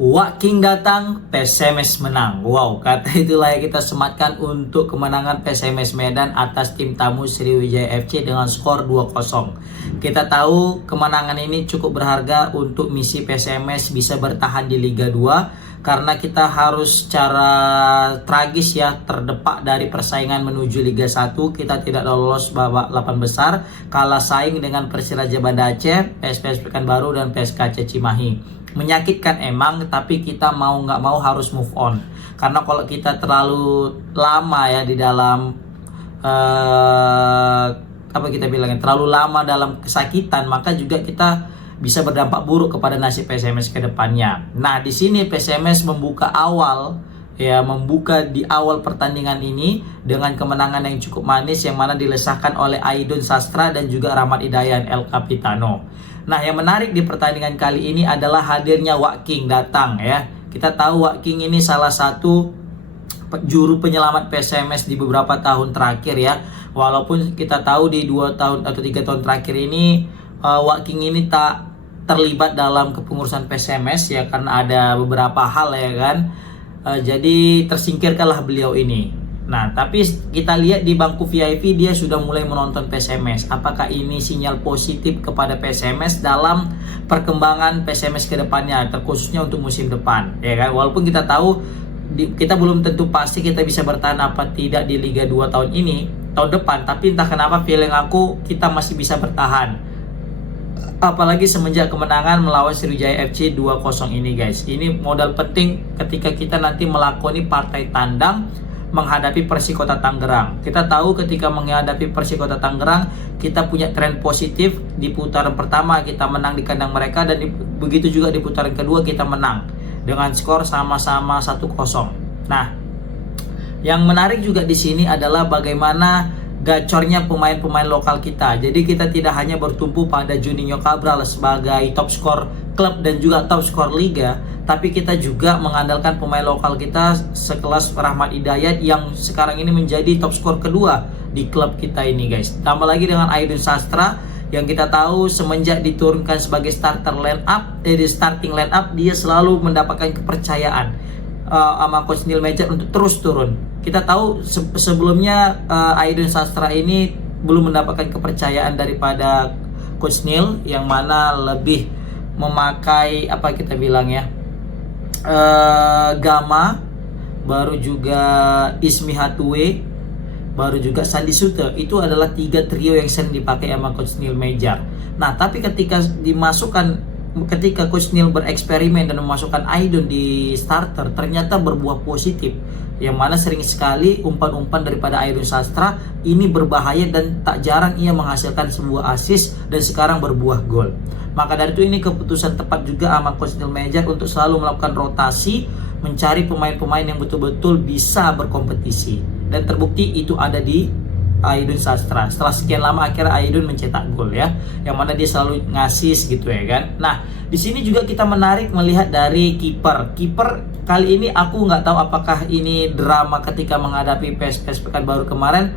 Waking datang, PSMS menang. Wow, kata itulah yang kita sematkan untuk kemenangan PSMS Medan atas tim tamu Sriwijaya FC dengan skor 2-0. Kita tahu kemenangan ini cukup berharga untuk misi PSMS bisa bertahan di Liga 2 karena kita harus secara tragis ya terdepak dari persaingan menuju Liga 1. Kita tidak lolos babak 8 besar, kalah saing dengan Persiraja Banda Aceh, PSPS Pekanbaru dan PSKC Cimahi. Menyakitkan emang, tapi kita mau nggak mau harus move on karena kalau kita terlalu lama ya di dalam apa kita bilangnya, terlalu lama dalam kesakitan, maka juga kita bisa berdampak buruk kepada nasib PSMS ke depannya. Nah, di sini PSMS membuka di awal pertandingan ini dengan kemenangan yang cukup manis yang mana dilesahkan oleh Aidon Sastra dan juga Rahmat Hidayat El Capitano. Nah, yang menarik di pertandingan kali ini adalah hadirnya Waking datang ya. Kita tahu Waking ini salah satu juru penyelamat PSMS di beberapa tahun terakhir ya. Walaupun kita tahu di 2 tahun atau 3 tahun terakhir ini Waking ini tak terlibat dalam kepengurusan PSMS ya karena ada beberapa hal ya kan. Jadi tersingkirkanlah beliau ini. Nah, tapi kita lihat di bangku VIP dia sudah mulai menonton PSMS. Apakah ini sinyal positif kepada PSMS dalam perkembangan PSMS ke depannya, terkhususnya untuk musim depan, ya kan? Walaupun kita tahu kita belum tentu pasti kita bisa bertahan apa tidak di Liga 2 tahun depan, tapi entah kenapa feeling aku kita masih bisa bertahan. Apalagi semenjak kemenangan melawan Sriwijaya FC 2-0 ini guys. Ini modal penting ketika kita nanti melakoni partai tandang menghadapi Persikota Tangerang. Kita tahu ketika menghadapi Persikota Tangerang kita punya tren positif. Di putaran pertama kita menang di kandang mereka dan begitu juga di putaran kedua kita menang dengan skor sama-sama 1-0. Nah, yang menarik juga di sini adalah bagaimana gacornya pemain-pemain lokal kita. Jadi kita tidak hanya bertumpu pada Juninho Cabral sebagai top skor klub dan juga top skor liga, tapi kita juga mengandalkan pemain lokal kita sekelas Rahmat Hidayat yang sekarang ini menjadi top skor kedua di klub kita ini guys. Tambah lagi dengan Aidon Sastra yang kita tahu semenjak diturunkan sebagai starting line up dia selalu mendapatkan kepercayaan sama Coach Neil Major untuk terus turun. Kita tahu sebelumnya Aidon Sastra ini belum mendapatkan kepercayaan daripada Coach Neil yang mana lebih memakai apa kita bilang ya Gama, baru juga Ismi Hatue, baru juga Sandi Sute. Itu adalah 3 trio yang sering dipakai sama Coach Neil Major. Nah, tapi ketika Coach Neil bereksperimen dan memasukkan Aidon di starter, ternyata berbuah positif. Yang mana sering sekali umpan-umpan daripada Aidon Sastra ini berbahaya dan tak jarang ia menghasilkan sebuah assist dan sekarang berbuah gol. Maka dari itu ini keputusan tepat juga sama Coach Neil Major untuk selalu melakukan rotasi, mencari pemain-pemain yang betul-betul bisa berkompetisi. Dan terbukti itu ada di Aidon Sastra. Setelah sekian lama akhirnya Aidon mencetak gol ya, yang mana dia selalu ngasih gitu ya kan. Nah, di sini juga kita menarik melihat dari kiper. Kiper kali ini aku nggak tahu apakah ini drama ketika menghadapi PSPS Pekanbaru kemarin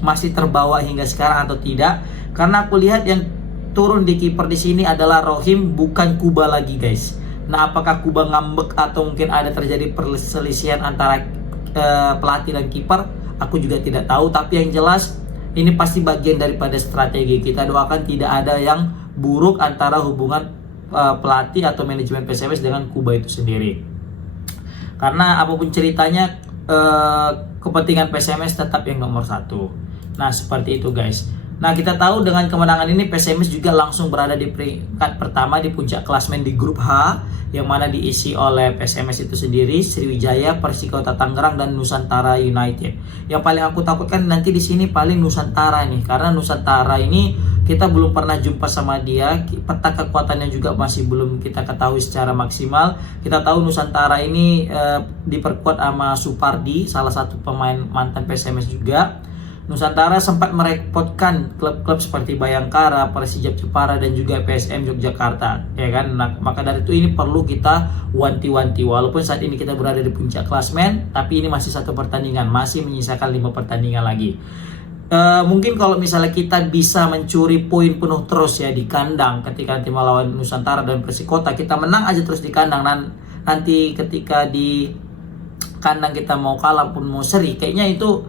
masih terbawa hingga sekarang atau tidak. Karena aku lihat yang turun di kiper di sini adalah Rohim, bukan Kuba lagi guys. Nah, apakah Kuba ngambek atau mungkin ada terjadi perselisihan antara pelatih dan kiper? Aku juga tidak tahu, tapi yang jelas ini pasti bagian daripada strategi. Kita doakan tidak ada yang buruk antara hubungan pelatih atau manajemen PSMS dengan Kuba itu sendiri. Karena apapun ceritanya kepentingan PSMS tetap yang nomor 1. Nah, seperti itu guys. Nah, kita tahu dengan kemenangan ini PSMS juga langsung berada di peringkat pertama di puncak klasemen di grup H yang mana diisi oleh PSMS itu sendiri, Sriwijaya, Persikota Tangerang dan Nusantara United. Yang paling aku takutkan nanti di sini paling Nusantara nih, karena Nusantara ini kita belum pernah jumpa sama dia, peta kekuatannya juga masih belum kita ketahui secara maksimal. Kita tahu Nusantara ini diperkuat sama Supardi, salah satu pemain mantan PSMS juga. Nusantara sempat merepotkan klub-klub seperti Bayangkara, Persijap Jepara dan juga PSM Yogyakarta, ya kan? Nah, maka dari itu ini perlu kita wanti-wanti. Walaupun saat ini kita berada di puncak klasmen, tapi ini masih 1 pertandingan, masih menyisakan 5 pertandingan lagi. Mungkin kalau misalnya kita bisa mencuri poin penuh terus ya di kandang ketika nanti melawan Nusantara dan Persikota, kita menang aja terus di kandang nanti ketika di kandang kita mau kalah pun mau seri, kayaknya itu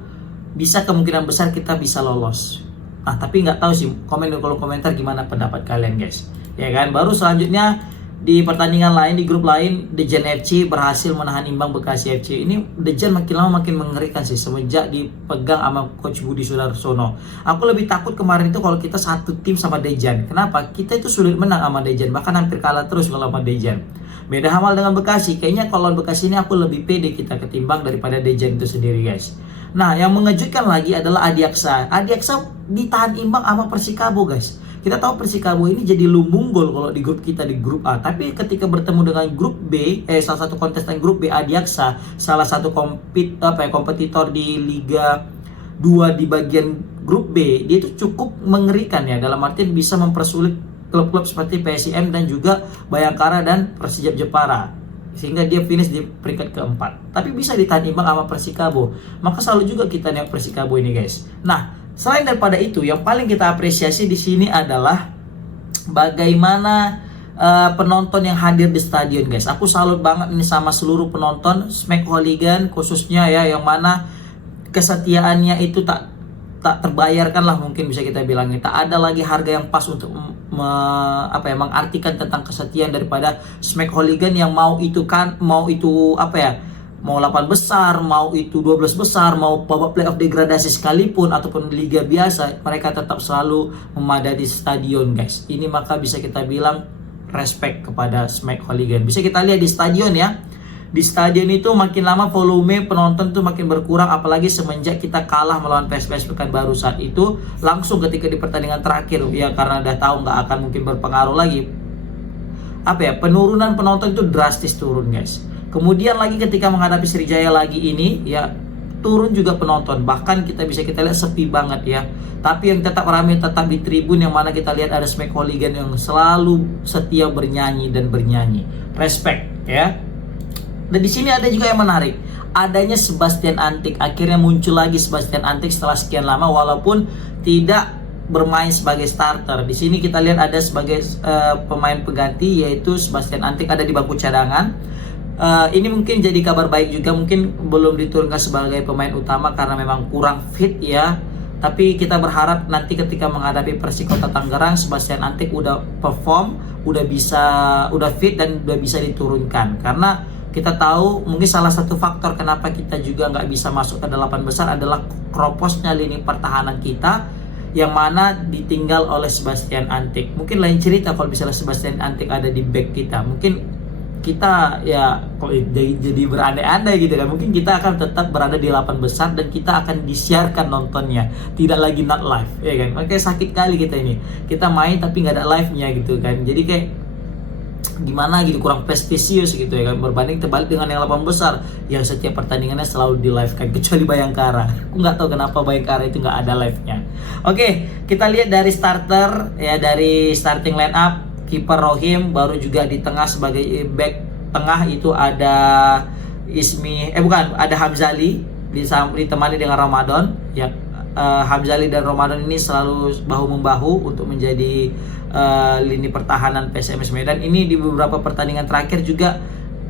bisa kemungkinan besar kita bisa lolos. Nah, tapi nggak tahu sih, komen di kolom komentar gimana pendapat kalian guys. Ya kan, baru selanjutnya di pertandingan lain, di grup lain, Dejan FC berhasil menahan imbang Bekasi FC. Ini Dejan makin lama makin mengerikan sih semenjak dipegang sama Coach Budi Sudarsono. Aku lebih takut kemarin itu kalau kita satu tim sama Dejan. Kenapa? Kita itu sulit menang sama Dejan, bahkan hampir kalah terus kalau sama Dejan. Beda halnya dengan Bekasi. Kayaknya kalau Bekasi ini aku lebih pede kita ketimbang daripada Dejan itu sendiri guys. Nah, yang mengejutkan lagi adalah Adiaksa. Adiaksa ditahan imbang sama Persikabo guys. Kita tahu Persikabo ini jadi lumbung gol kalau di grup kita, di grup A. Tapi ketika bertemu dengan grup B, salah satu kontestan grup B, Adiaksa, salah satu kompetitor di Liga 2 di bagian grup B, dia itu cukup mengerikan ya. Dalam artian bisa mempersulit klub-klub seperti PSIM dan juga Bayangkara dan Persijap Jepara, sehingga dia finish di peringkat keempat. Tapi bisa ditahan imbang sama Persikabo. Maka selalu juga kita lihat Persikabo ini guys. Nah, selain daripada itu, yang paling kita apresiasi di sini adalah bagaimana penonton yang hadir di stadion guys. Aku salut banget ini sama seluruh penonton Smack Hooligan khususnya ya, yang mana kesetiaannya itu tak terbayarkan lah, mungkin bisa kita bilang. Tak ada lagi harga yang pas untuk mengartikan tentang kesetiaan daripada Smack Hooligan yang mau itu 8 besar, mau itu 12 besar, mau babak playoff degradasi sekalipun ataupun liga biasa, mereka tetap selalu memadati stadion guys. Ini maka bisa kita bilang respect kepada Smack Hooligan. Bisa kita lihat di stadion ya. Di stadion itu makin lama volume penonton tuh makin berkurang, apalagi semenjak kita kalah melawan PSPS Pekanbaru saat itu. Langsung ketika di pertandingan terakhir ya, karena udah tahu nggak akan mungkin berpengaruh lagi, penurunan penonton itu drastis turun guys. Kemudian lagi ketika menghadapi Sriwijaya lagi ini ya, turun juga penonton, bahkan kita lihat sepi banget ya. Tapi yang tetap ramai tetap di tribun, yang mana kita lihat ada Smack Hooligan yang selalu setia bernyanyi dan bernyanyi. Respect ya. Dan di sini ada juga yang menarik, adanya Sebastian Antik. Akhirnya muncul lagi Sebastian Antik setelah sekian lama, walaupun tidak bermain sebagai starter. Di sini kita lihat ada sebagai pemain pengganti, yaitu Sebastian Antik ada di bangku cadangan. Ini mungkin jadi kabar baik juga, mungkin belum diturunkan sebagai pemain utama karena memang kurang fit ya. Tapi kita berharap nanti ketika menghadapi Persikota Tangerang, Sebastian Antik udah perform, udah fit dan udah bisa diturunkan. Karena kita tahu mungkin salah satu faktor kenapa kita juga nggak bisa masuk ke 8 besar adalah kroposnya lini pertahanan kita, yang mana ditinggal oleh Sebastian Antik. Mungkin lain cerita kalau misalnya Sebastian Antik ada di back kita, mungkin kita ya kok jadi berandai-andai gitu kan. Mungkin kita akan tetap berada di 8 besar dan kita akan disiarkan nontonnya, tidak lagi not live ya kan. Makanya sakit kali kita ini, kita main tapi nggak ada live-nya gitu kan. Jadi kayak gimana gitu, kurang prestisius gitu ya kan, berbanding terbalik dengan yang 8 besar yang setiap pertandingannya selalu di live kan, kecuali Bayangkara. Aku nggak tahu kenapa Bayangkara itu nggak ada live-nya. Oke, kita lihat dari starter ya, dari starting line up. Kiper Rohim, baru juga di tengah sebagai back tengah itu ada ada Hamzali ditemani dengan Ramadan ya. Hamzali dan Ramadan ini selalu bahu-membahu untuk menjadi lini pertahanan PSMS Medan. Ini di beberapa pertandingan terakhir juga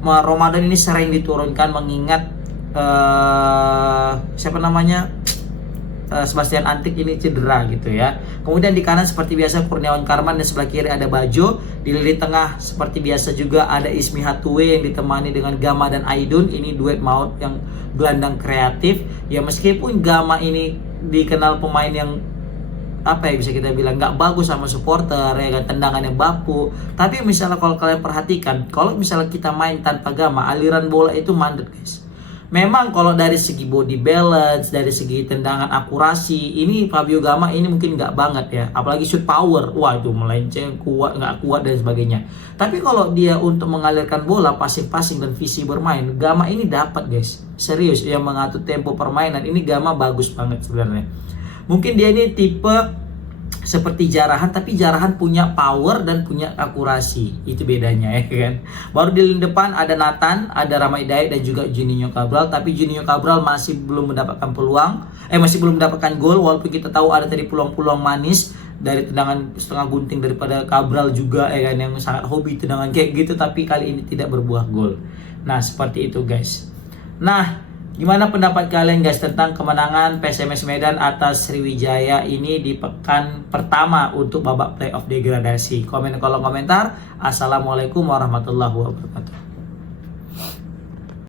Ramadan ini sering diturunkan, mengingat Sebastian Antik ini cedera gitu ya. Kemudian di kanan seperti biasa Kurniawan Karman, dan sebelah kiri ada Bajo. Di lini tengah seperti biasa juga ada Ismi Hatue yang ditemani dengan Gama dan Aidun. Ini duet maut yang gelandang kreatif ya. Meskipun Gama ini dikenal pemain yang bisa kita bilang nggak bagus sama supporter ya kan, tendangan yang baku. Tapi misalnya kalau kalian perhatikan, kalau misalnya kita main tanpa Gama, aliran bola itu mandek guys. Memang kalau dari segi body balance, dari segi tendangan akurasi, ini Fabio Gama ini mungkin nggak banget ya. Apalagi shoot power, wah itu melenceng, nggak kuat dan sebagainya. Tapi kalau dia untuk mengalirkan bola, passing dan visi bermain, Gama ini dapat guys. Serius, yang mengatur tempo permainan ini Gama bagus banget sebenarnya. Mungkin dia ini tipe seperti Jarahan, tapi Jarahan punya power dan punya akurasi, itu bedanya ya kan. Baru di lini depan ada Nathan, ada Rama Hidayat dan juga Juninho Cabral. Tapi Juninho Cabral masih belum mendapatkan peluang, masih belum mendapatkan gol, walaupun kita tahu ada tadi peluang-peluang manis dari tendangan setengah gunting daripada Cabral juga ya kan, yang sangat hobi tendangan kayak gitu, tapi kali ini tidak berbuah gol. Nah seperti itu guys. Nah gimana pendapat kalian guys tentang kemenangan PSMS Medan atas Sriwijaya ini di pekan pertama untuk babak playoff degradasi? Komen di kolom komentar. Assalamualaikum warahmatullahi wabarakatuh.